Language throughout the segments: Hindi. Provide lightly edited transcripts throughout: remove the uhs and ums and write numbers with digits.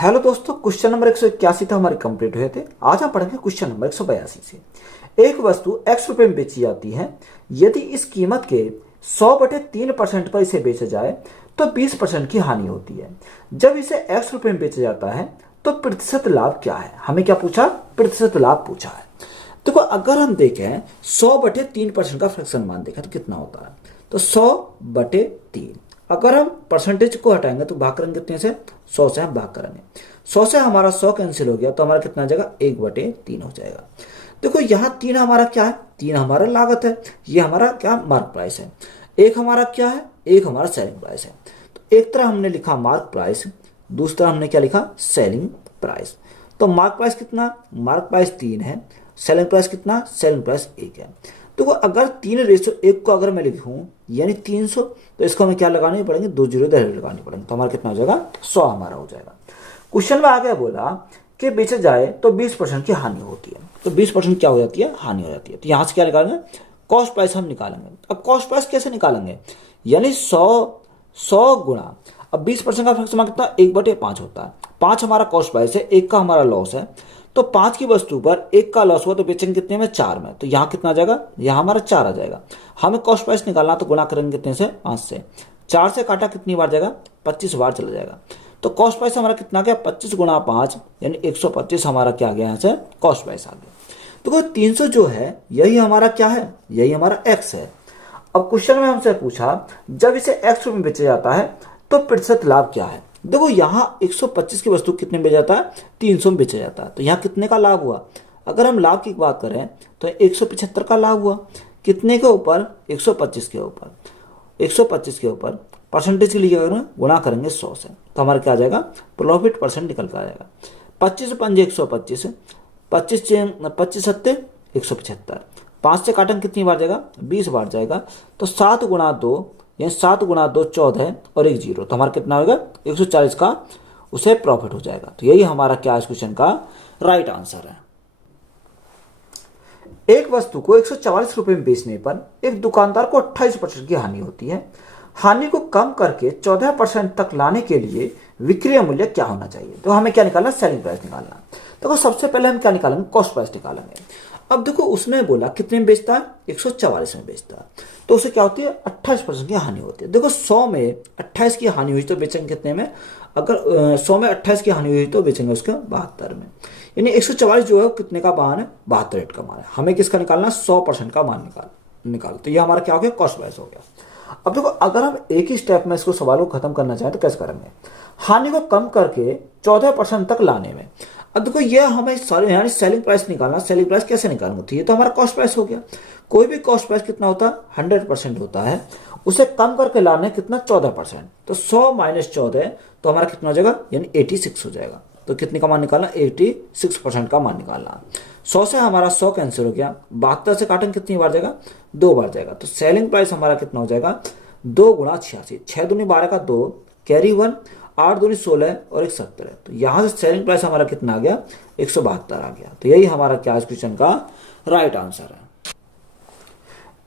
हेलो दोस्तों, क्वेश्चन नंबर 181 तो हमारे कंप्लीट हुए थे। आज हम पढ़ेंगे क्वेश्चन नंबर 182 से। एक वस्तु x रुपए में बेची जाती है। यदि इस कीमत के 100/3% पर इसे बेचा जाए तो 20% की हानि होती है। जब इसे x रुपए में बेचा जाता है तो प्रतिशत लाभ क्या है? हमें क्या पूछा? प्रतिशत लाभ पूछा है। देखो, अगर हम देखें 100/3% का फ्रैक्शन मान देखा तो कितना होता है, तो 100/3। अगर हम परसेंटेज को हटाएंगे तो भाग करेंगे कितने से? 100 से हम भाग करेंगे। 100 से हमारा 100 कैंसिल हो गया तो हमारा कितना आ जाएगा? 1/3 हो जाएगा। देखो, यहाँ 3 हमारा क्या है? 3 हमारा लागत है। ये हमारा क्या? मार्क प्राइस है। एक हमारा क्या है? एक हमारा सेलिंग प्राइस है। तो एक तरह हमने लिखा मार्क प्राइस, दूसरा हमने क्या लिखा? Selling price. तो मार्क प्राइस कितना? मार्क प्राइस 3 है। सेलिंग प्राइस कितना? सेलिंग प्राइस 1 है। देखो, अगर 3:1 को अगर मैं लिखूं यानी 300, तो इसको हमें क्या लगानी पड़ेंगे? 2 जीरो इधर लगानी पड़ेंगे। तो हमारा कितना हो जाएगा? 100 हमारा हो जाएगा। क्वेश्चन में आगे बोला कि बेचा जाए तो 20% की हानि होती है। तो 20% क्या हो जाती है? हानि हो जाती है। तो यहां से क्या निकालेंगे? कॉस्ट प्राइस हम निकालेंगे। अब कॉस्ट प्राइस कैसे निकालेंगे? यानी 100 गुणा, अब 20% का फ्रैक्शन कितना? 1/5 होता है। 5 हमारा कॉस्ट प्राइस है, 1 का हमारा लॉस है। तो 5 की वस्तु पर 1 का लॉस हुआ तो बेचेंगे कितने में? 4 में। तो यहाँ कितना आ जाएगा? यहाँ हमारा 4 आ जाएगा। हमें कॉस्ट प्राइस निकालना तो गुणा करेंगे कितने से? 5 से। 4 से काटा कितनी बार जाएगा? 25 बार चला जाएगा। तो कॉस्ट प्राइस हमारा कितना गया? 25 गुणा 5 यानी 125 हमारा क्या आ गया? यहाँ से कॉस्ट प्राइस आ गया। तो 300 जो है यही हमारा क्या है? यही हमारा एक्स है। अब क्वेश्चन में हमसे पूछा जब इसे एक्स रुपए में बेचा जाता है तो प्रतिशत लाभ क्या है? देखो, यहाँ 125 की वस्तु कितने में बेचा जाता है? 300 में बेचा जाता है। तो यहाँ कितने का लाभ हुआ? अगर हम लाभ की बात करें तो 175 का लाभ हुआ। कितने के ऊपर? 125 के ऊपर। 125 के ऊपर परसेंटेज के लिए क्या करेंगे? गुणा करेंगे 100 से। तो हमारा क्या आ जाएगा? प्रॉफिट परसेंट निकल कर आ जाएगा। 25 पंजे 125, 25 सत्ते 175। 5 से काटेंगे कितनी बार जाएगा? 20 बार जाएगा। तो 7 गुणा 2 यानी 7 गुणा 2 14 और 1 0। तो हमारा कितना होगा? 140 का उसे प्रॉफिट हो जाएगा। तो यही हमारा क्या इस क्वेश्चन का राइट आंसर है। एक वस्तु को 144 रुपए में बेचने पर एक दुकानदार को 28% की हानि होती है। हानि को कम करके 14% तक लाने के लिए विक्रय मूल्य क्या होना चाहिए? तो हमें क्या निकालना? सेलिंग प्राइस निकालना। देखो, सबसे पहले हम क्या निकालेंगे? कॉस्ट प्राइस निकालेंगे। अब देखो, उसने बोला कितने में बेचता है? 144 में बेचता है। तो उसे क्या होती है? 28% की हानि होती है। देखो, 100 में 28 की हानि हुई तो बेचेंगे कितने में? अगर 100 में 28 की हानि हुई तो बेचेंगे उसके 72 में। यानी 144 जो है कितने का मान है? 72 का मान है। हमें किसका निकालना? 100% का मान निकाल। तो ये हमारा क्या हो गया? कॉस्ट प्राइस हो गया। अब देखो, अगर हम एक ही स्टेप में इसको सवाल को खत्म करना चाहें तो कैसे करेंगे? हानि को कम करके 14% तक लाने में। अब देखो, ये हमें सारे यानी सेलिंग प्राइस निकालना। सेलिंग प्राइस कैसे निकालेंगे? तो ये तो हमारा कॉस्ट प्राइस हो गया। कोई भी कॉस्ट प्राइस कितना होता है? 100% होता है। उसे कम करके लाने कितना? 14%। तो 100 माइनस 14 तो हमारा कितना हो जाएगा? यानी 86 हो जाएगा। तो कितने का मान निकालना? 86% का मान निकालना। 100 से हमारा 100 कैंसिल हो गया। 72 से काटेंगे कितनी बार जाएगा? 2 बार जाएगा। तो सेलिंग प्राइस हमारा कितना हो जाएगा? 2 गुणा 86। 6 दूनी 12 का 2 कैरी 1, 8 दूनी 16 और 1 17 है। तो यहां से सेलिंग प्राइस हमारा कितना आ गया? 172 आ गया। तो यही हमारा क्या इस क्वेश्चन का राइट आंसर है।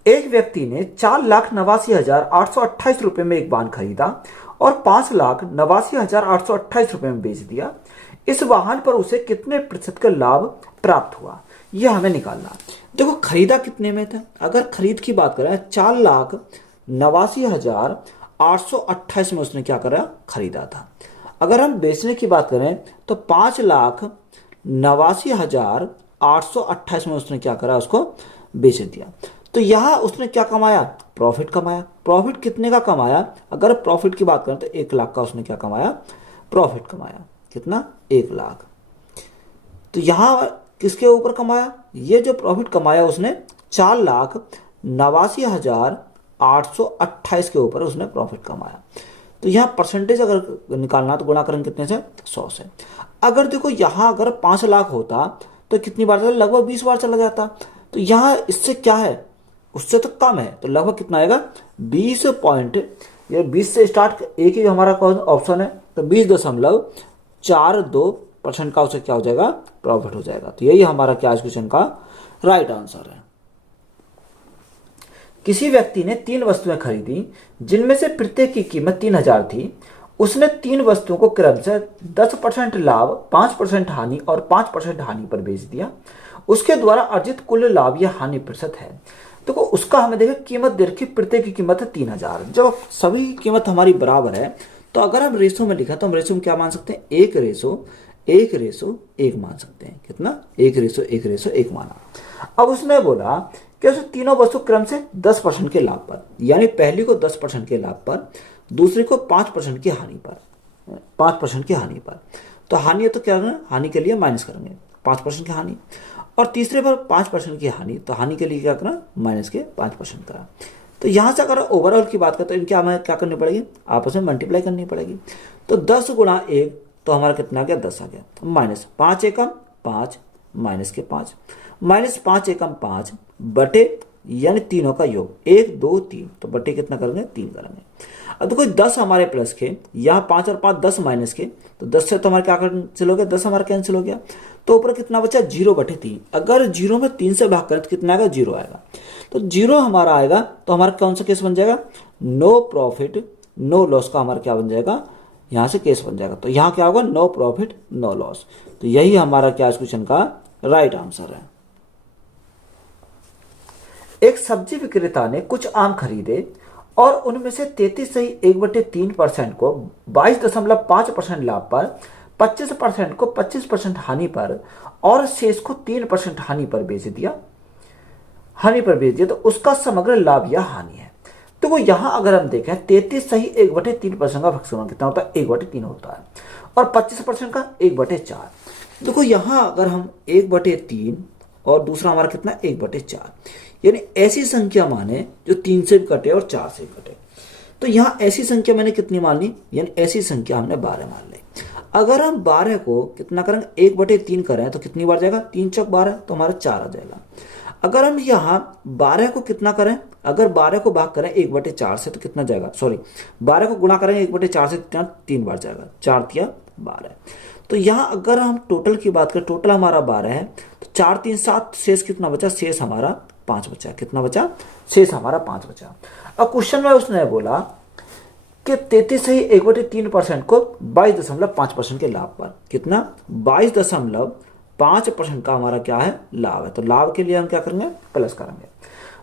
एक व्यक्ति ने 4,89,828 रुपए में एक वाहन खरीदा और 5,89,828 रुपए में बेच दिया। इस वाहन पर उसे कितने प्रतिशत का लाभ प्राप्त हुआ? यह हमें निकालना। देखो, खरीदा कितने में था? अगर खरीद की बात करें 4,89,828 में उसने क्या करा? खरीदा था। अगर हम बेचने की बात करें तो 5,89,828 में उसने क्या करा? उसको बेच दिया। तो यहां उसने क्या कमाया? प्रॉफिट कमाया। प्रॉफिट कितने का कमाया? अगर प्रॉफिट की बात करें तो 1 लाख का उसने क्या कमाया? प्रॉफिट कमाया। कितना? 1 लाख। तो यहां किसके ऊपर कमाया? ये जो प्रॉफिट कमाया उसने 4,89,828 के ऊपर उसने प्रॉफिट कमाया। तो यहाँ परसेंटेज अगर निकालना तो गुणा करेंगे कितने से? 100 से। अगर देखो, यहाँ अगर 5 लाख होता तो कितनी बार चला? लगभग 20 बार चला जाता। तो यहाँ इससे क्या है? उससे तो कम है। तो लगभग कितना आएगा? 20 पॉइंट, ये 20 से स्टार्ट, एक ही हमारा ऑप्शन है। तो 20.42% का उसे क्या हो जाएगा? प्रॉफिट हो जाएगा। तो यही हमारा क्या इस क्वेश्चन का राइट आंसर है। किसी व्यक्ति ने 3 वस्तुएं खरीदी जिनमें से प्रत्येक की कीमत 3,000 थी उसने 3 वस्तुओं को क्रम से 10% लाभ, 5% हानि और 5% हानि पर बेच दिया। उसके द्वारा अर्जित कुल लाभ या हानि प्रतिशत है। देखो उसका हमें देखिए कीमत दे रखी, प्रत्येक की कीमत है 3000। जब सभी कीमत हमारी बराबर है तो अगर हम रेशो में लिखा तो हम रेशो में क्या मान सकते हैं, 1:1:1 मान सकते हैं। कितना, 1:1:1 माना। अब उसने बोला कि उसे तीनों वस्तु क्रम से 10% के लाभ पर, यानी पहली को 10% के लाभ पर, दूसरी को 5% की हानि पर, 5% की हानि पर। तो हानि है तो क्या करना, हानि के लिए माइनस करेंगे 5% की हानि, और तीसरे पर 5% की हानि, तो हानि के लिए क्या करना, माइनस के 5% करा। तो यहाँ से अगर ओवरऑल की बात करें तो इनके हमें क्या करनी पड़ेगी, आपस में मल्टीप्लाई करनी पड़ेगी। तो 10 गुणा 1 तो हमारा कितना आ गया, 10 आ गया। माइनस 5 एकम 5 माइनस के 5, माइनस 5 एकम 5 बटे यानी तीनों का योग 1 2 3, तो बटे कितना करेंगे, 3 करेंगे। अब देखो 10 हमारे प्लस के, यहाँ 5 और 5 10 माइनस के, तो 10 से तो हमारे क्या कैंसिल हो गया, 10 हमारा कैंसिल हो गया। तो ऊपर कितना बचा, 0/3। अगर 0 में 3 से भाग करें तो कितना आएगा, 0 आएगा। तो 0 हमारा आएगा तो हमारा कौन सा केस बन जाएगा, नो प्रॉफिट नो लॉस का हमारा क्या बन जाएगा, यहाँ से केस बन जाएगा। तो यहाँ क्या होगा, नो प्रॉफिट नो लॉस। तो यही हमारा क्या इस क्वेश्चन का राइट आंसर है। एक सब्जी विक्रेता ने कुछ आम खरीदे और उनमें से 33.1/3% को 22.5% लाभ पर, 25% को 25% हानि पर और शेष को 3% हानि पर बेच दिया, तो उसका समग्र लाभ या हानि है। तो वो यहां अगर हम देखें 33 सही 1/3% का भक्षण कितना होता है, 1/3 होता है, और 25% का 1/4। देखो यहां अगर हम 1/3 और दूसरा हमारा कितना 1/4, यानी ऐसी संख्या माने जो 3 से कटे और 4 से कटे। तो यहाँ ऐसी संख्या मैंने कितनी मान ली, यानी ऐसी संख्या हमने 12 मान ली। अगर हम 12 को कितना करेंगे, 1/3 करें तो कितनी बार जाएगा, 3 चौक 12, तो हमारा 4 आ जाएगा। अगर हम यहाँ 12 को कितना करें, अगर 12 को भाग करें 1/4 से तो कितना जाएगा, सॉरी 12 को गुणा करेंगे 1/4 से कितना, 3 बार जाएगा, 4 तिया 12। तो यहाँ अगर हम टोटल की बात करें, टोटल हमारा 12 है, तो 4 3 7, शेष कितना बचा, शेष हमारा 5 बचा। कितना बचा, शेष हमारा 5 बचा। अब क्वेश्चन में उसने बोला कि 33 सही 1/3% को 22.5% के लाभ पर, कितना 22.5% का हमारा क्या है, लाभ है। तो लाभ के लिए हम क्या करेंगे, प्लस करेंगे।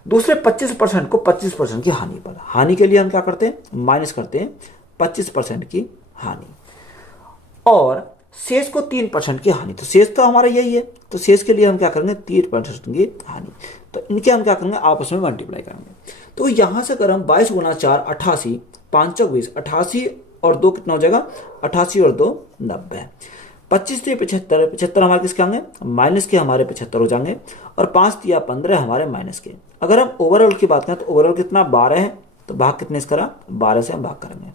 दूसरे 25% को 25% की हानि पर, हानि के लिए हम क्या करते हैं, माइनस करते हैं 25% की हानि, और शेष को 3% की हानि। तो शेष तो हमारा यही है, तो शेष के लिए हम क्या करेंगे, 3% की हानि। तो इनके हम क्या करेंगे, आपस में मल्टीप्लाई करेंगे। तो यहां से अगर हम 22 गुणा 4 88, 5 चौक 20, 88 और 2 कितना हो जाएगा, 88 और 2 90, 25 3 75, 75 हमारे किसके आएंगे, माइनस के हमारे 75 हो जाएंगे, और 5 तिया 15 हमारे माइनस के। अगर हम ओवरऑल की बात करें तो ओवरऑल कितना 12 है, तो भाग कितने से करा, 12 से हम भाग करेंगे।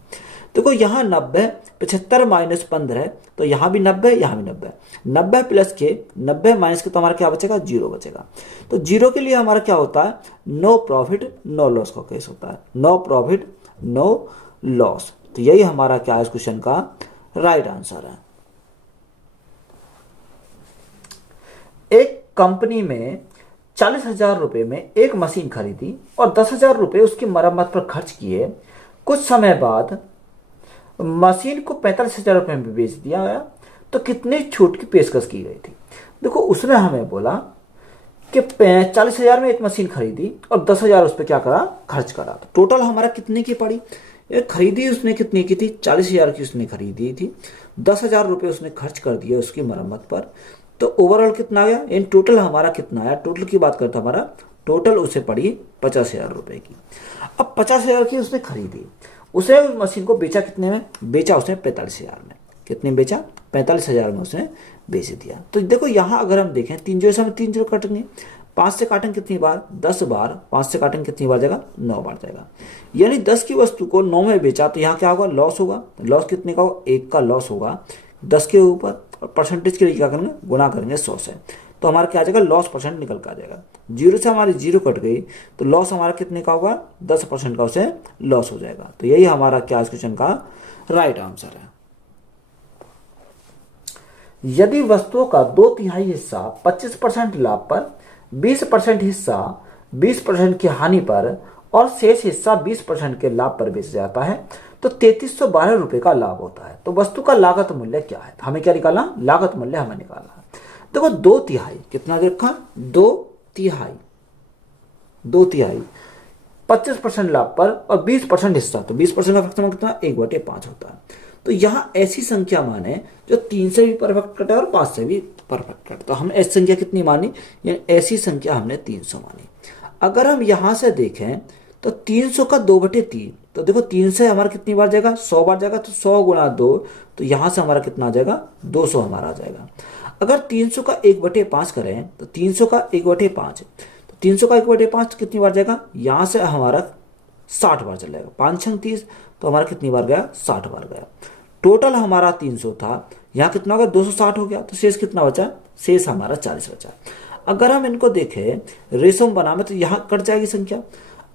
देखो यहाँ 90, 75 माइनस 15 है, तो यहाँ भी 90, यहाँ भी 90, 90 प्लस के 90 माइनस के, तो हमारा क्या बचेगा, 0 बचेगा। तो 0 के लिए हमारा क्या होता है, नो प्रॉफिट नो लॉस का केस होता है, नो प्रॉफिट नो लॉस। तो यही हमारा क्या है इस क्वेश्चन का राइट आंसर है। एक कंपनी में 40,000 रुपए में एक मशीन खरीदी और 10,000 रुपए उसकी मरम्मत पर खर्च किए। कुछ समय बाद मशीन को 45,000 रुपए में बेच दिया गया, तो कितनी छूट की पेशकश की गई थी। देखो उसने हमें बोला कि 40,000 में एक मशीन खरीदी और 10,000 उस पर क्या करा, खर्च करा। तो टोटल हमारा कितने की पड़ी, खरीदी उसने कितनी की थी, 40,000 की उसने खरीदी थी, 10,000 रुपये उसने खर्च कर दिए उसकी मरम्मत पर। तो ओवरऑल कितना आ गया, इन टोटल हमारा कितना आया, टोटल की बात करते हमारा टोटल उसे पड़ी 50,000 रुपए की। अब 50,000 की उसने खरीदी, उसे उस मशीन को बेचा कितने में, बेचा उसने 45,000 में। कितने में बेचा, 45,000 में उसने बेच दिया। तो देखो यहाँ अगर हम देखें 3 जीरो में 3 जीरो कटेंगे, 5 से काटेंगे कितनी बार, 10 बार, 5 से काटेंगे कितनी बार जाएगा, 9 बार जाएगा। यानी 10 की वस्तु को 9 में बेचा, तो यहाँ क्या होगा, लॉस होगा। लॉस कितने का होगा, 1 का लॉस होगा 10 के ऊपर, और परसेंटेज के लिए क्या करेंगे, गुना करेंगे 100 से, तो हमारा क्या आ जाएगा, लॉस परसेंट निकल कर आ जाएगा। 0 से हमारी 0 कट गई, तो लॉस हमारा कितने का होगा, 10% का उसे लॉस हो जाएगा। तो यही हमारा क्या इस क्वेश्चन का राइट आंसर है। यदि वस्तुओं का 2/3 हिस्सा 25% लाभ पर, 20% हिस्सा 20% की हानि पर और शेष हिस्सा 20% के लाभ पर बेचा जाता है, तो 3312 रुपए का लाभ होता है। तो वस्तु का लागत मूल्य क्या है? हमें क्या निकालना? लागत मूल्य हमें निकालना है। देखो 2/3 कितना दे रखा? 2/3 25% लाभ पर और 20% हिस्सा, तो 20% का फैक्टर कितना? 1/5 होता है। तो यहाँ ऐसी संख्या माने जो 3 से भी परफेक्ट कटे और 5 से भी परफेक्ट कटे। तो हमने ऐसी संख्या कितनी मानी? यानी ऐसी संख्या हमने 300 मानी। अगर हम यहां से देखें तो 300 का 2/3, तो देखो 3 से हमारा कितनी बार जाएगा? 100 बार जाएगा। तो 100 गुणा 2, तो यहां से हमारा कितना आ जाएगा? 200 हमारा आ जाएगा। अगर 300 का 1/5 करें तो 300 का 1/5, तो 300 का 1/5 कितनी बार जाएगा? यहां से हमारा 60 बार चलेगा। 5 छंग 30, तो हमारा कितनी बार गया? 60 बार गया। टोटल हमारा 300 था, यहाँ कितना हो गया? 260 हो गया। तो शेष कितना बचा? शेष हमारा 40 बचा। अगर हम इनको देखें रेशो में बनावे तो यहाँ कट जाएगी संख्या।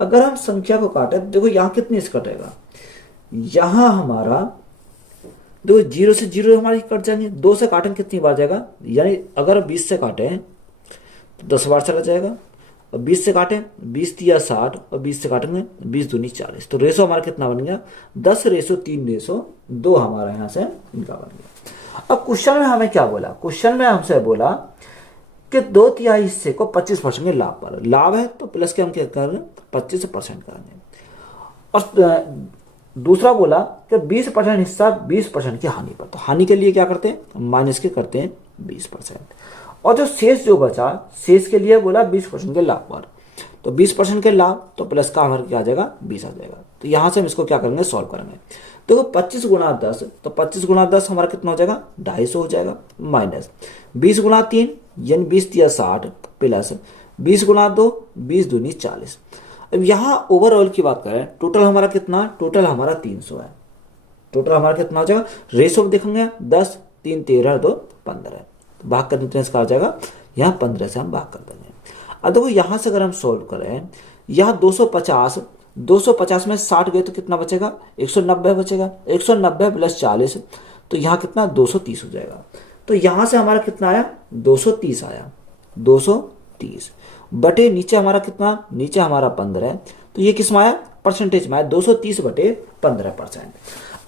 अगर हम संख्या को काटे तो देखो यहाँ कितनी से कटेगा? यहाँ हमारा देखो 0 से 0 हमारी कट जाएंगे। 2 से काटेंगे कितनी बार जाएगा? यानी अगर 20 से काटे तो 10 बार चला जाएगा। और 20 से काटें 20 तिया 60 और 20 से काटेंगे 20 दूनी 40। तो रेशो हमारा कितना बन गया? 10:3:2 हमारा यहाँ से इनका बन गया। अब क्वेश्चन में हमें क्या बोला? क्वेश्चन में हमसे बोला कि 2/3 हिस्से को 25% के लाभ पर, लाभ है तो प्लस के हम क्या करेंगे? 25% करेंगे। और दूसरा बोला कि 20% हिस्सा 20% की हानि पर, तो हानि के लिए क्या करते हैं? माइनस के करते हैं 20%। और जो शेष जो बचा, शेष के लिए बोला 20% के लाभ पर, तो 20% के लाभ तो प्लस का हमारा क्या आ जाएगा? 20 आ जाएगा। तो यहां से हम इसको क्या करेंगे? सॉल्व करेंगे। देखो 25 गुणा 10, तो 25 गुणा 10 हमारा कितना हो जाएगा? 250 हो जाएगा। माइनस 20 गुणा 3 यानी 20 तिया 60 प्लस 20 गुणा 2 20 दूनी 40। अब यहाँ ओवरऑल की बात करें, टोटल हमारा कितना? टोटल हमारा 300 है। टोटल हमारा कितना हो जाएगा? रेशो देखेंगे 10 3 13 2 15, तो भाग करने तो इसका आ जाएगा यहाँ 15 से हम भाग कर देंगे। अब देखो यहाँ से अगर हम सोल्व करें, यहाँ 250 में 60 गए तो कितना बचेगा? 190 बचेगा। 190 प्लस 40, तो यहाँ कितना? 230 हो जाएगा। तो यहाँ से हमारा कितना आया? 230 आया। 230 बटे नीचे हमारा कितना? नीचे हमारा 15 है, तो ये किस में आया? परसेंटेज में आया। 230/15%।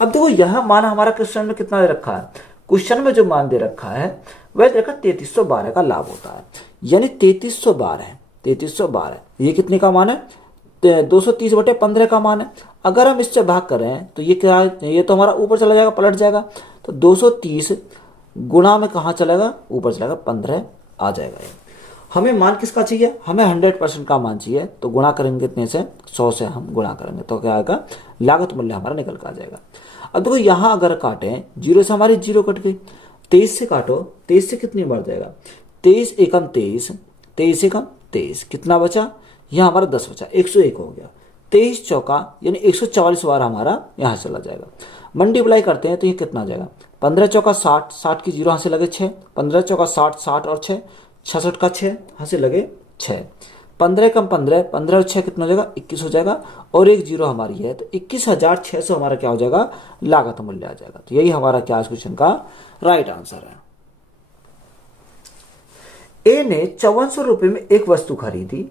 अब देखो यहाँ मान हमारा क्वेश्चन में कितना दे रखा है? क्वेश्चन में जो मान दे रखा है वह देखा 3312 का लाभ होता है, यानी 3312 है। 3312 ये कितने का मान है? 230/15 का मान है। अगर हम इससे भाग करें तो ये क्या है? ये तो हमारा ऊपर चला जाएगा, पलट जाएगा। तो 230 गुणा में कहाँ चलेगा? ऊपर चलेगा, 15 आ जाएगा। हमें मान किसका चाहिए? हमें 100% का मान चाहिए। तो गुणा करेंगे कितने से? 100 से हम गुणा करेंगे तो क्या आएगा? लागत मूल्य हमारा निकल कर आ जाएगा। अब देखो यहाँ अगर काटें 0 से हमारी 0 कट गई। 23 से काटो, 23 से कितनी बढ़ जाएगा? 23 एकम 23, 23 एकम 23, कितना बचा? यहाँ हमारा 10 बचा, 101 हो गया। 23 चौका यानी 144 बार हमारा यहाँ चला जाएगा। मल्टीप्लाई करते हैं तो ये कितना आ जाएगा? 15 चौका 60, 60 की 0 यहाँ से लगे 6, 15 चौका 60, 60 और 6, 66 का 6 यहाँ से लगे 6, 15 कम 15, 15 और 6 कितना हो जाएगा? 21 हो जाएगा। और एक 0 हमारी है, तो 21,600 हमारा क्या हो जाएगा? लागत मूल्य आ जाएगा। तो यही हमारा क्या इस क्वेश्चन का राइट आंसर है। ए ने 5400 रुपए में एक वस्तु खरीदी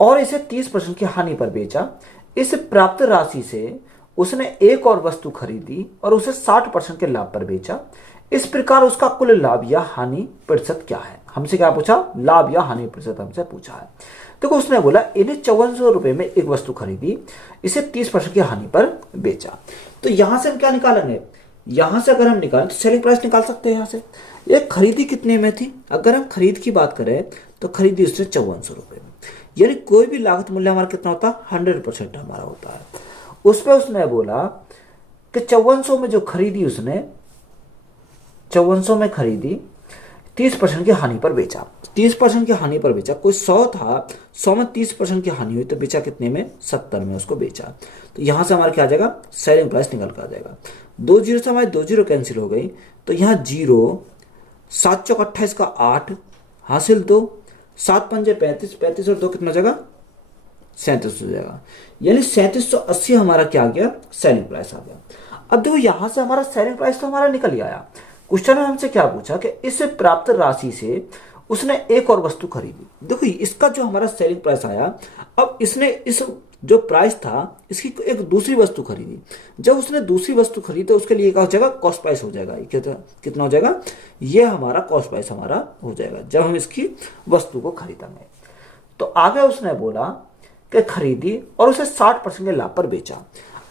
और इसे 30% की हानि पर बेचा। इस प्राप्त राशि से उसने एक और वस्तु खरीदी और उसे 60% के लाभ पर बेचा। इस प्रकार उसका कुल लाभ या हानि प्रतिशत क्या है? हमसे क्या पूछा? लाभ या हानि प्रतिशत हमसे पूछा है। देखो उसने बोला इन्हें 5400 रुपए में एक वस्तु खरीदी, इसे 30% की हानि पर बेचा। तो यहां से हम क्या निकालेंगे? यहां से अगर हम निकालें तो सेलिंग प्राइस निकाल सकते हैं। यहां से ये खरीदी कितने में थी? अगर हम खरीद की बात करें तो खरीदी उसने 5400 रुपए में, यानी कोई भी लागत मूल्य हमारा कितना होता है? 100% हमारा होता है। उस पर उसने बोला कि 5400 में जो खरीदी उसने 5400 में खरीदी, 30% की हानि पर बेचा। 30% की हानि पर बेचा। कोई 100 था, 100 में 30% की हानि हुई तो बेचा कितने में? 70 में उसको बेचा। तो यहां से हमारा क्या आ जाएगा? सेलिंग प्राइस निकल कर आ जाएगा। 2 जीरो से हमारी 2 जीरो कैंसिल हो गई, तो यहाँ 0, 7 चौक 28 का 8 हासिल 2, 7 पंजे 35, 35 और 2 कितना हो जाएगा? 37 हो जाएगा। यानी 3780 हमारा क्या आ गया? सेलिंग प्राइस आ गया। अब देखो यहां से हमारा सेलिंग प्राइस तो हमारा निकल ही आया। क्वेश्चन में हमसे क्या पूछा कि इस प्राप्त राशि से उसने एक और वस्तु खरीदी। देखो इसका जो हमारा सेलिंग प्राइस आया, अब इसने इस जो प्राइस था इसकी एक दूसरी वस्तु खरीदी। जब उसने दूसरी वस्तु खरीदी तो उसके लिए क्या हो जाएगा, कॉस्ट प्राइस हो जाएगा। ये कितना हो जाएगा, ये हमारा कॉस्ट प्राइस हमारा हो जाएगा जब हम इसकी वस्तु को खरीदेंगे। तो आगे उसने बोला कि खरीदी और उसे 60% के लाभ पर बेचा।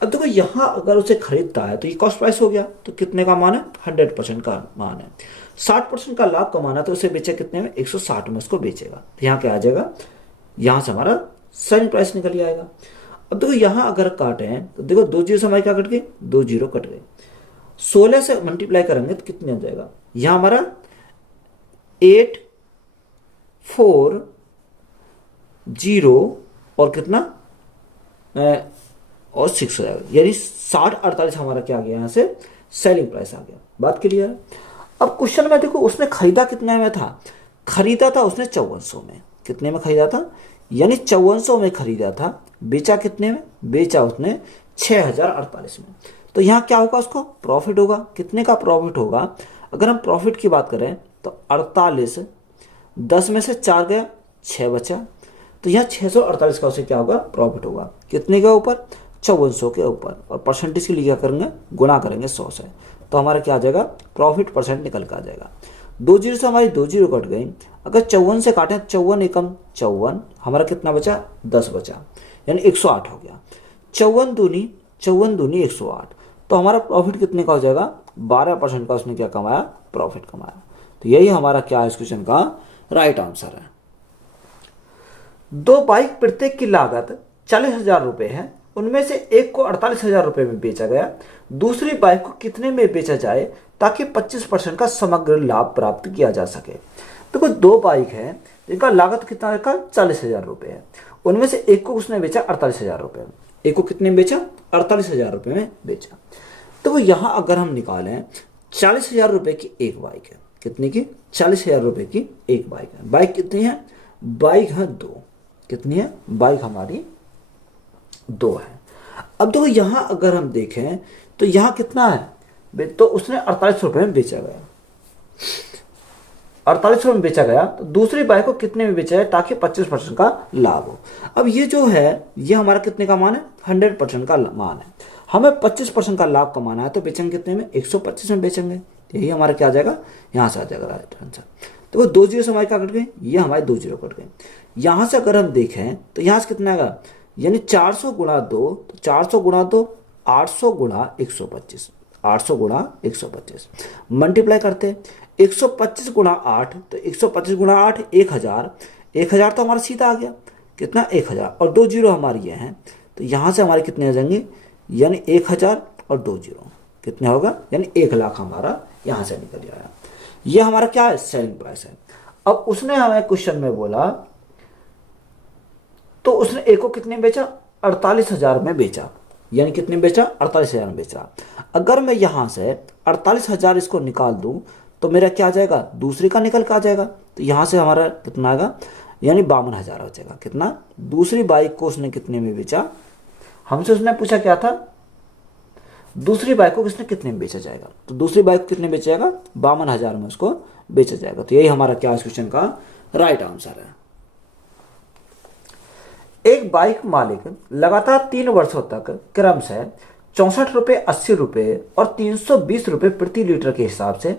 अब देखो यहाँ अगर उसे खरीदता है तो ये कॉस्ट प्राइस हो गया, तो कितने का मान है, 100% का मान है। 60% का लाभ कमाना तो उसे बेचे कितने में, 160 में उसको बेचेगा। तो यहाँ क्या आ जाएगा, यहाँ से हमारा सेलिंग प्राइस निकल आएगा। अब देखो यहाँ अगर काटे हैं तो देखो 2 जीरो से हमारे क्या कट गए, 2 जीरो कट गए। 16 से मल्टीप्लाई करेंगे तो कितने हो जाएगा, यहाँ हमारा 8 4 0 और कितना और 6 हो जाएगा, यानी 60-48 हमारा क्या आ गया, यहाँ से सेलिंग प्राइस आ गया। बात क्लियर है। अब क्वेश्चन में देखो उसने खरीदा कितने में था, खरीदा था उसने 5400 में। कितने में खरीदा था, यानी 5400 में खरीदा था। बेचा कितने में, बेचा उसने 6048 में। तो यहाँ क्या होगा, उसको प्रॉफिट होगा। कितने का प्रॉफिट होगा, अगर हम प्रॉफिट की बात करें तो 48, 10 में से 4 गया, 6 बचा। तो यहाँ 648 का उसे क्या होगा, प्रॉफिट होगा। कितने के ऊपर, 5400 के ऊपर। और परसेंटेज के लिए क्या करेंगे, गुणा करेंगे 100 से। तो हमारा क्या आ जाएगा, प्रॉफिट परसेंट निकल कर आ जाएगा। 2 जीरो से हमारी 2 जीरो कट गई। अगर 54 से काटें, 54 एकम 54, हमारा कितना बचा, 10 बचा, यानी 108 हो गया। 54 दूनी 108। तो हमारा प्रॉफिट कितने का हो जाएगा, 12% का उसने क्या कमाया, प्रॉफिट कमाया। तो यही हमारा क्या है, इस क्वेश्चन का राइट आंसर है। 2 बाइक प्रत्येक की लागत 40,000 रुपये है। उनमें से एक को 48,000 रुपये में बेचा गया। दूसरी बाइक को कितने में बेचा जाए ताकि 25% का समग्र लाभ प्राप्त किया जा सके। देखो 2 बाइक है जिनका लागत कितना रखा, 40,000 रुपये है। उनमें से एक को उसने बेचा 48,000 रुपये में। एक को कितने में बेचा, 48,000 रुपये में बेचा। तो यहाँ अगर हम निकालें, 40,000 रुपये की एक बाइक है। कितने की, 40,000 रुपये की एक बाइक है। बाइक कितनी है, बाइक है 2। कितनी है, बाइक हमारी 2 है। अब देखो यहाँ अगर हम देखें तो यहाँ कितना है, तो उसने 48 रुपये में बेचा गया। 48 रुपये में बेचा गया, तो दूसरी बाइक को कितने में बेचा है ताकि 25% का लाभ हो। अब ये जो है ये हमारा कितने का मान है, 100% का मान है। हमें 25% का लाभ कमाना है तो बेचेंगे कितने में, 125 में बेचेंगे। यही हमारा क्या आ जाएगा, यहाँ से आ जाएगा राइट आंसर। तो 2 जीरो से हमारे क्या कट गए, ये हमारे 2 जीरो कट गए। यहाँ से अगर हम देखें तो यहाँ से कितना आएगा, यानी 400 गुणा 2, तो 400 गुणा 2 800 गुणा 125, 800 गुणा 125 मल्टीप्लाई करते, 125 गुणा 8, तो 125 गुणा 8 1000। 1000 तो हमारा सीधा आ गया, कितना 1000, और 2 जीरो हमारे ये हैं। तो यहाँ से हमारे कितने आ जाएंगे, यानी 1000 और 2 जीरो कितने होगा, यानी 1 लाख हमारा यहाँ से निकल आया। ये हमारा क्या है, सेलिंग प्राइस है। अब उसने हमें क्वेश्चन में बोला, तो उसने एक को कितने में बेचा, 48,000 में बेचा। यानी कितने में बेचा, 48,000 में बेचा। अगर मैं यहाँ से 48,000 इसको निकाल दूं तो मेरा क्या आ जाएगा, दूसरे का निकल के आ जाएगा। तो यहाँ से हमारा कितना आएगा, यानी 52,000 हो जाएगा। कितना, दूसरी बाइक को उसने कितने में बेचा, हमसे उसने पूछा क्या था, दूसरी बाइक को किसने कितने में बेचा जाएगा। तो दूसरी बाइक को कितने में बेचा जाएगा, 52,000 में उसको बेचा जाएगा। तो यही हमारा क्या इस क्वेश्चन का राइट आंसर है। एक बाइक मालिक लगातार 3 वर्षों तक क्रमशः 64 रुपये, 80 रुपये और 320 रुपये प्रति लीटर के हिसाब से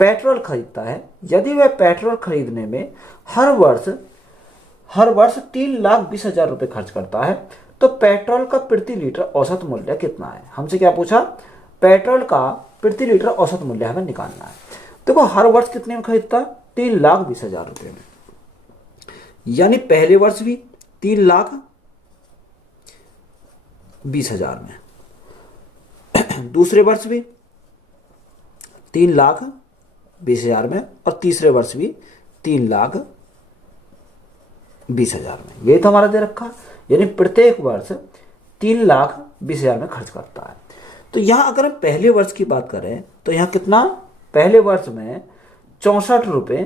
पेट्रोल खरीदता है। यदि वह पेट्रोल खरीदने में हर वर्ष 3,20,000 रुपये खर्च करता है तो पेट्रोल का प्रति लीटर औसत मूल्य कितना है। हमसे क्या पूछा, पेट्रोल का प्रति लीटर औसत मूल्य हमें निकालना है। देखो हर वर्ष कितने में खरीदता, 3,20,000 रुपये में, यानी पहले वर्ष भी 3,20,000 में, दूसरे वर्ष भी 3,20,000 में, और तीसरे वर्ष भी 3,20,000 में। ये तो हमारा दे रखा, यानी प्रत्येक वर्ष 3,20,000 में खर्च करता है। तो यहाँ अगर हम पहले वर्ष की बात करें तो यहाँ कितना, पहले वर्ष में 64 रुपये,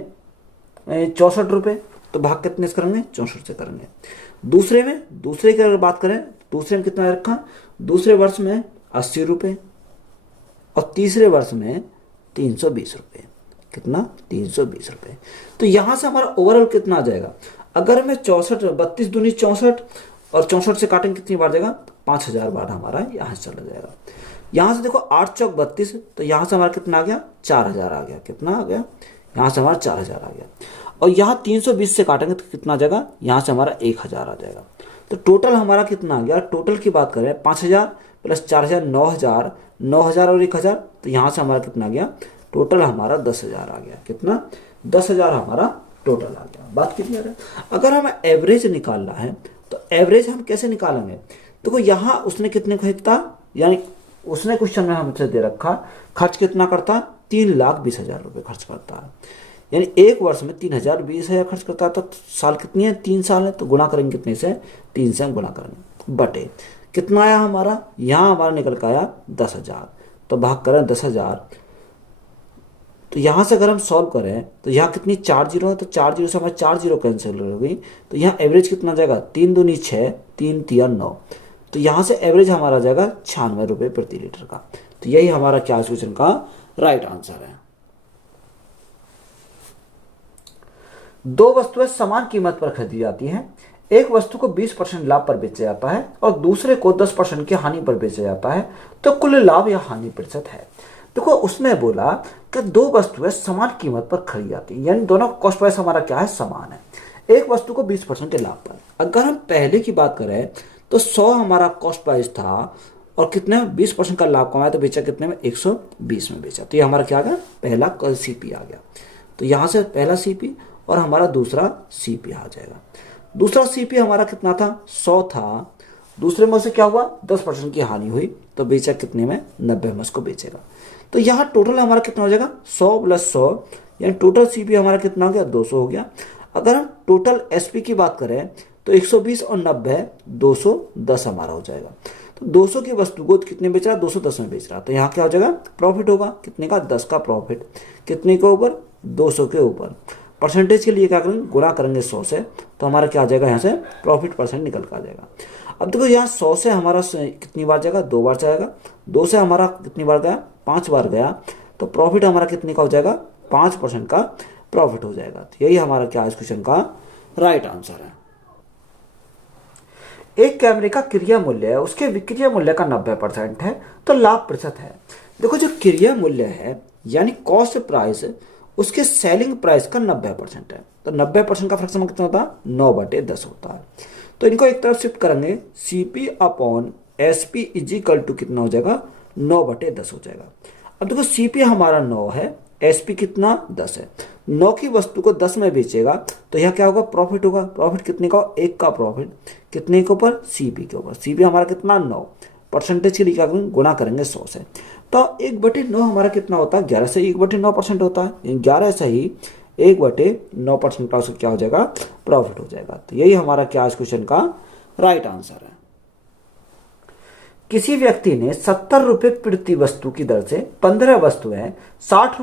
तो भाग कितने से करेंगे, 64 से करेंगे। दूसरे की अगर बात करें, दूसरे में कितना रखा, दूसरे वर्ष में 80 रुपये और तीसरे वर्ष में 320 रुपये। कितना 320 रुपये। तो यहाँ से हमारा ओवरऑल कितना आ जाएगा, अगर हमें 64 32 दूनी 64 और 64 से काटेंगे कितनी बार जाएगा, 5000 बार हमारा यहाँ से चला जाएगा। यहाँ से देखो 8 चौक 32, तो यहाँ से हमारा कितना आ गया, 4000 आ गया। कितना आ गया, यहाँ से हमारा 4000 आ गया। और यहाँ 320 से काटेंगे तो कितना आ जाएगा, यहाँ से हमारा 1000 आ जाएगा। तो टोटल हमारा कितना आ गया, टोटल की बात करें 5000 प्लस 4000 9000, 9000 और 1000, तो यहाँ से हमारा कितना आ गया, टोटल हमारा 10000 आ गया। कितना, 10000 हमारा टोटल आ गया। बात क्लियर है। अगर हमें एवरेज निकालना है तो एवरेज हम कैसे निकालेंगे, देखो यहाँ उसने कितने खरीदता, यानी उसने क्वेश्चन में हमसे दे रखा खर्च कितना करता, 3,20,000 रुपये खर्च करता है, यानी एक वर्ष में 3,20,000 खर्च करता है। तो साल कितनी है, 3 साल है, तो गुणा करेंगे कितने से, 3 से हम गुणा करेंगे, बटे कितना आया हमारा, यहाँ हमारा निकल के आया 10,000। तो भाग करें 10,000, तो यहाँ से अगर हम सॉल्व करें तो यहाँ कितनी 4 जीरो है, तो 4 जीरो से हमारे 4 जीरो कैंसिल हो गई। तो यहाँ एवरेज कितना जाएगा, 3 दूनी 6, 3 तिया 9, तो यहाँ से एवरेज हमारा जाएगा 96 रुपये प्रति लीटर का। तो यही हमारा क्या क्वेश्चन का राइट आंसर है। दो वस्तुएं समान कीमत पर खरीदी जाती हैं। एक वस्तु को 20% लाभ पर बेचा जाता है और दूसरे को 10% की हानि पर बेचा जाता है, तो कुल लाभ या हानि प्रतिशत है। देखो उसने बोला कि दो वस्तुएं समान कीमत पर खरीदी जाती है, यानी दोनों कॉस्ट प्राइस हमारा क्या है, समान है। एक वस्तु को 20% के लाभ पर, अगर हम पहले की बात करें तो 100 हमारा कॉस्ट प्राइस था और कितने 20% का लाभ कमाया, तो बेचा कितने में, 120 में बेचा। तो ये हमारा क्या आ गया, पहला सीपी आ गया। तो यहाँ से पहला सीपी और हमारा दूसरा सीपी आ जाएगा। दूसरा सीपी हमारा कितना था, 100 था, दूसरे में से क्या हुआ, 10% की हानि हुई, तो बेचा कितने में, 90 में उसको बेचेगा। तो यहाँ टोटल हमारा कितना हो जाएगा, 100 प्लस 100, यानी टोटल सीपी हमारा कितना हो गया, 200 हो गया। अगर हम टोटल एसपी की बात करें तो 120 और 90 210 हमारा हो जाएगा। तो 200 की वस्तु को कितने बेच रहा है, 210 में बेच रहा है, तो यहाँ क्या हो जाएगा, प्रॉफिट होगा कितने का, 10 का प्रॉफिट, कितने के ऊपर, 200 के ऊपर। परसेंटेज के लिए क्या करेंगे, गुणा करेंगे 100 से, तो हमारा क्या आ जाएगा, यहाँ से प्रॉफिट परसेंट निकल कर आ जाएगा। अब देखो यहाँ 100 से हमारा कितनी बार जाएगा, 2 बार जाएगा, 2 से हमारा कितनी बार गया, 5 बार गया, तो प्रॉफिट हमारा कितने का हो जाएगा, 5% का प्रॉफिट हो जाएगा। तो यही हमारा क्या इस क्वेश्चन का राइट आंसर है। एक कैमरे का क्रिया मूल्य है, उसके विक्रय मूल्य का 90% है, तो लाभ प्रतिशत है। देखो जो क्रिया मूल्य है यानी कॉस्ट प्राइस, उसके सेलिंग प्राइस का 90% है, तो 90% का फ्रैक्शन कितना होता है, 9/10 होता है। तो इनको एक तरफ शिफ्ट करेंगे, CP upon SP is equal to कितना हो जाएगा, 9/10 हो जाएगा। अब देखो सीपी हमारा 9 है, एसपी कितना 10 है, 9 की वस्तु को 10 में बेचेगा, तो यहाँ क्या होगा, प्रॉफिट होगा। प्रॉफिट कितने का, 1 का प्रॉफिट, कितने के ऊपर, सीपी के ऊपर। सीपी हमारा कितना 9, परसेंटेज के लिए क्या करेंगे, गुणा करेंगे 100 से, तो 1/9 हमारा कितना होता है, 11 से 1/9% होता है, 11 से ही 1/9% का उसका क्या हो जाएगा, प्रॉफिट हो जाएगा। तो यही हमारा क्या इस क्वेश्चन का राइट आंसर है। किसी व्यक्ति ने 70 रुपये प्रति वस्तु की दर से 15 वस्तुएं, 60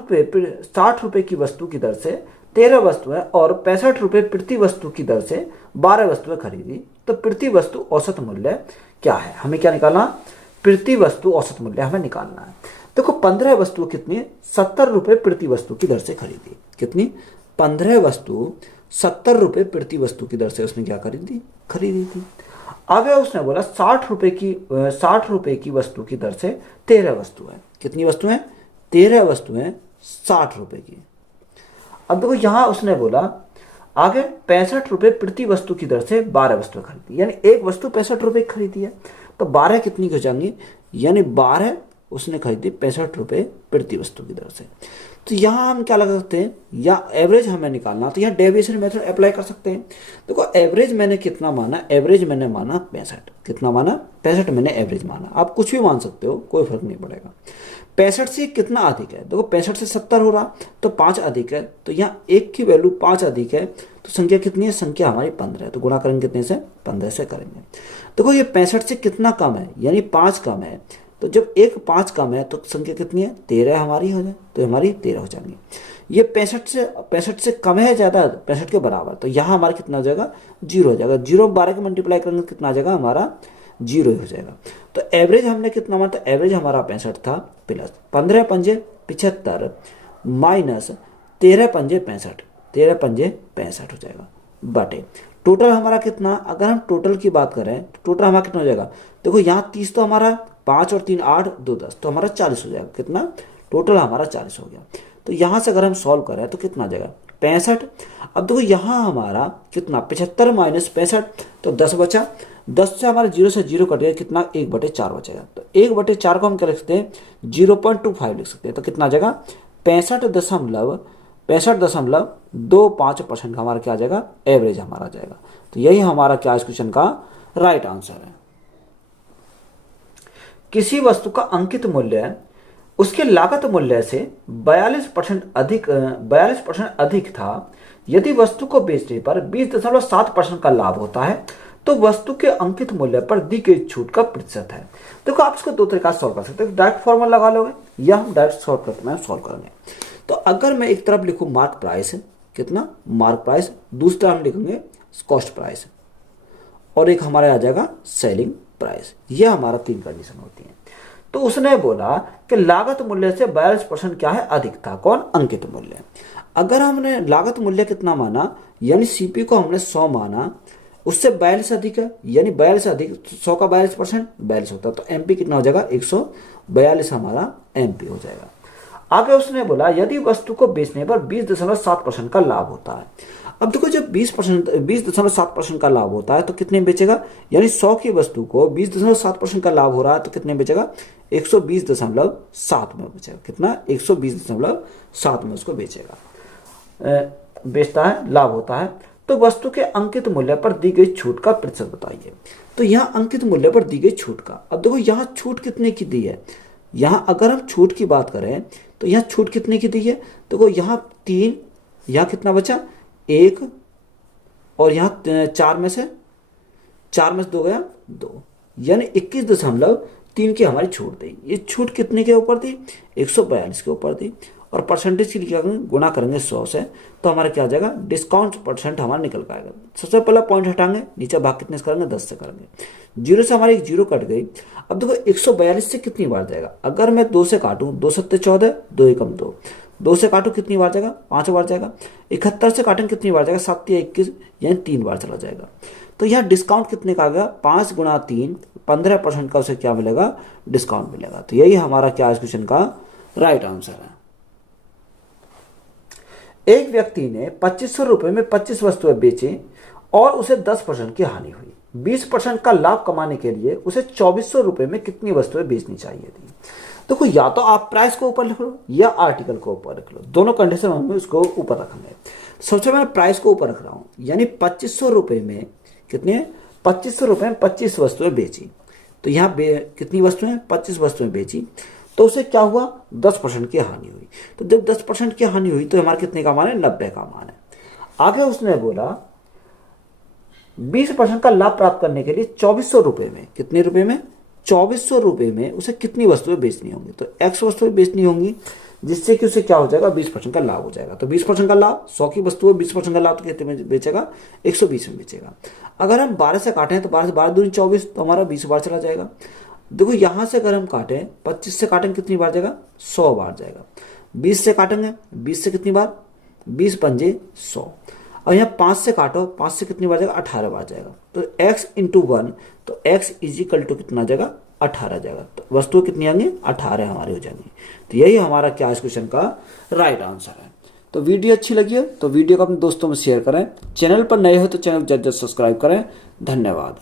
रुपये की वस्तु की दर से 13 वस्तुएं और 65 रुपये प्रति वस्तु की दर से 12 वस्तुएं खरीदी, तो प्रति वस्तु औसत मूल्य क्या है, हमें क्या निकालना, प्रति वस्तु औसत मूल्य हमें निकालना है। देखो 15 वस्तु कितनी, 70 रुपये प्रति वस्तु की दर से खरीदी, कितनी, 15 वस्तु 70 रुपये प्रति वस्तु की दर से उसने क्या खरीदी थी। आगे उसने बोला 60 रुपये की वस्तु की दर से 13 वस्तुएं, कितनी वस्तुएं, 13 वस्तुएं 60 रुपये की। अब देखो यहाँ उसने बोला आगे 65 रुपये प्रति वस्तु की दर से 12 वस्तुएं खरीदी, यानी एक वस्तु 65 रुपये की खरीदी है, तो 12 कितनी हो जाएंगी, यानी 12 उसने खरीदी 65 रुपये प्रति वस्तु की दर से। तो यहाँ हम क्या लगा सकते हैं, या एवरेज हमें निकालना, तो यहाँ डेविएशन मेथड अप्लाई कर सकते हैं। देखो एवरेज मैंने कितना माना, एवरेज मैंने माना 65, कितना माना 65 मैंने एवरेज माना, आप कुछ भी मान सकते हो, कोई फर्क नहीं पड़ेगा। 65 से कितना अधिक है, देखो 65 से 70 हो रहा, तो 5 अधिक है, तो यहाँ 1 की वैल्यू 5 अधिक है, तो संख्या कितनी है, संख्या हमारी 15 है, तो गुणा करेंगे कितने से, 15 से करेंगे। देखो ये 65 से कितना कम है, यानी 5 कम है, तो जब 5 कम है तो संख्या कितनी है, 13 हमारी हो जाए, तो हमारी 13 हो जाएंगी। ये 65 से कम है, ज़्यादा 65 के बराबर, तो यहाँ हमारा कितना हो जाएगा, 0 हो जाएगा। 0 12 के मल्टीप्लाई करेंगे कितना आ जाएगा, हमारा 0 हो जाएगा। तो एवरेज हमने कितना माना था, एवरेज हमारा 65 था, प्लस 15 पंजे 75 माइनस 13 पंजे 65, 13 पंजे 65 हो जाएगा बटे टोटल हमारा कितना, अगर हम टोटल की बात करें तो टोटल हमारा कितना हो जाएगा, देखो यहाँ 30 तो हमारा 5 और 3 8 2 10 तो हमारा 40 हो जाएगा, कितना टोटल हमारा 40 हो गया। तो यहाँ से अगर हम सॉल्व करें तो कितना आ जाएगा 65। अब देखो यहाँ हमारा कितना 75 माइनस 65 तो 10 बचा, 10 से हमारा 0 से 0 कट गया, कितना 1/4 बचेगा। तो 1/4 को हम क्या लिख सकते हैं 0.25 लिख सकते हैं, तो कितना आ जाएगा 65.25% का हमारा क्या आ जाएगा एवरेज हमारा आ जाएगा। तो यही हमारा क्या इस क्वेश्चन का राइट आंसर है। किसी वस्तु का अंकित मूल्य उसके लागत मूल्य से 42% अधिक था, यदि वस्तु को बेचने पर 20.7% का लाभ होता है तो वस्तु के अंकित मूल्य पर दी गई छूट का प्रतिशत है। देखो आप इसको दो तरीका से सॉल्व कर सकते हो, डायरेक्ट फॉर्मूला लगा लोगे या हम डायरेक्ट शॉर्टकट में सॉल्व करेंगे। तो अगर मैं एक तरफ लिखूं मार्क प्राइस, कितना मार्क प्राइस, दूसरी तरफ हम लिखेंगे कॉस्ट प्राइस और एक हमारा आ जाएगा सेलिंग प्राइस, ये हमारा 3 कंडीशन होती है। तो उसने बोला कि लागत मूल्य से 42% क्या है अधिक था, कौन अंकित मूल्य। अगर हमने लागत मूल्य कितना माना यानी सीपी को हमने 100 माना, उससे 42 अधिक है यानी 42 अधिक 100 का 42% 42 होता है, तो एमपी कितना हो जाएगा 142 हमारा एमपी हो जाएगा। आगे उसने बोला यदि वस्तु को बेचने पर 20.7% का लाभ होता है। अब देखो जब 20.7% का लाभ होता है तो कितने में बेचेगा, यानी 100 की वस्तु को 20.7% का लाभ हो रहा है तो कितने में बेचेगा 120.7 में बेचेगा, कितना 120.7 में उसको बेचेगा, बेचता है, लाभ होता है। तो वस्तु के अंकित मूल्य पर दी गई छूट का प्रतिशत बताइए। तो यहाँ अंकित मूल्य पर दी गई छूट का, अब देखो यहाँ छूट कितने की दी है, यहाँ अगर हम छूट की बात करें तो यहाँ छूट कितने की दी है, देखो यहाँ 3, यहाँ कितना बचा 1 और यहाँ 4 में से 2 गया 2, यानी 21.3 की हमारी छूट दी। ये छूट कितने के ऊपर दी 142 के ऊपर दी, और परसेंटेज की क्या करेंगे गुना करेंगे 100 से, तो हमारा क्या आ जाएगा डिस्काउंट परसेंट हमारा निकल के आएगा। सबसे पहला पॉइंट हटाएंगे, नीचे भाग कितने से करेंगे 10 से करेंगे, 0 से हमारी 0 कट गई। अब देखो 142 से कितनी बार जाएगा, अगर मैं 2 से काटूं 2 7 14 2 एकम 2, 2 से काटूं कितनी बार जाएगा 5 बार जाएगा। 71 से काटेंगे कितनी बार जाएगा 7 या 21 यानी 3 बार चला जाएगा। तो यहाँ डिस्काउंट कितने का आ गया 5 गुणा 3 15% का उसे क्या मिलेगा डिस्काउंट मिलेगा। तो यही हमारा क्या इस क्वेश्चन का राइट आंसर है। एक व्यक्ति ने 2500 रुपए में 25 वस्तुएं बेची और उसे 10% की हानि हुई। 20% का लाभ कमाने के लिए उसे 2400 रुपए में कितनी वस्तुएं बेचनी चाहिए थी। देखो या तो आप प्राइस को ऊपर लिख लो या आर्टिकल को ऊपर रख लो, दोनों कंडीशन हम उसको ऊपर रखेंगे। सबसे मैं प्राइस को ऊपर रख रहा हूं, यानी 2500 रुपए में कितने 2500 रुपए में 25 वस्तुएं बेची, तो यहाँ कितनी वस्तुएं 25 वस्तुएं बेची, तो उसे क्या हुआ 10% की हानि हुई। तो जब 10% की हानि हुई तो हमारा कितने का मान है 90 का मान है। आगे उसने बोला 20% का लाभ प्राप्त करने के लिए 2400 रुपए में कितने रुपए में 2400 रुपए में उसे कितनी वस्तुएं बेचनी होंगी, तो x वस्तुएं बेचनी होंगी, जिससे कि उसे क्या हो जाएगा 20% का लाभ हो जाएगा। तो 20% का लाभ 100 की वस्तु है, 20% का लाभ तो कितने में बेचेगा 120 में बेचेगा। अगर हम 12 से काटें तो 12 से 12 दूनी 24, तो हमारा 20 बार चला जाएगा। देखो यहां से अगर हम काटें 25 से काटेंगे कितनी बार जाएगा 100 बार जाएगा। 20 से काटेंगे 20 से कितनी बार 20 पंजे 100, और यहाँ 5 से काटो 5 से कितनी बार जाएगा 18 बार जाएगा। तो x इंटू 1, तो x इजिकल टू कितना जाएगा 18 जाएगा। तो वस्तु कितनी आएंगी 18 हमारी हो जाएंगी। तो यही हमारा क्या इस क्वेश्चन का राइट आंसर है। तो वीडियो अच्छी लगी है तो वीडियो को अपने दोस्तों में शेयर करें, चैनल पर नए हो तो चैनल जल्द सब्सक्राइब करें। धन्यवाद।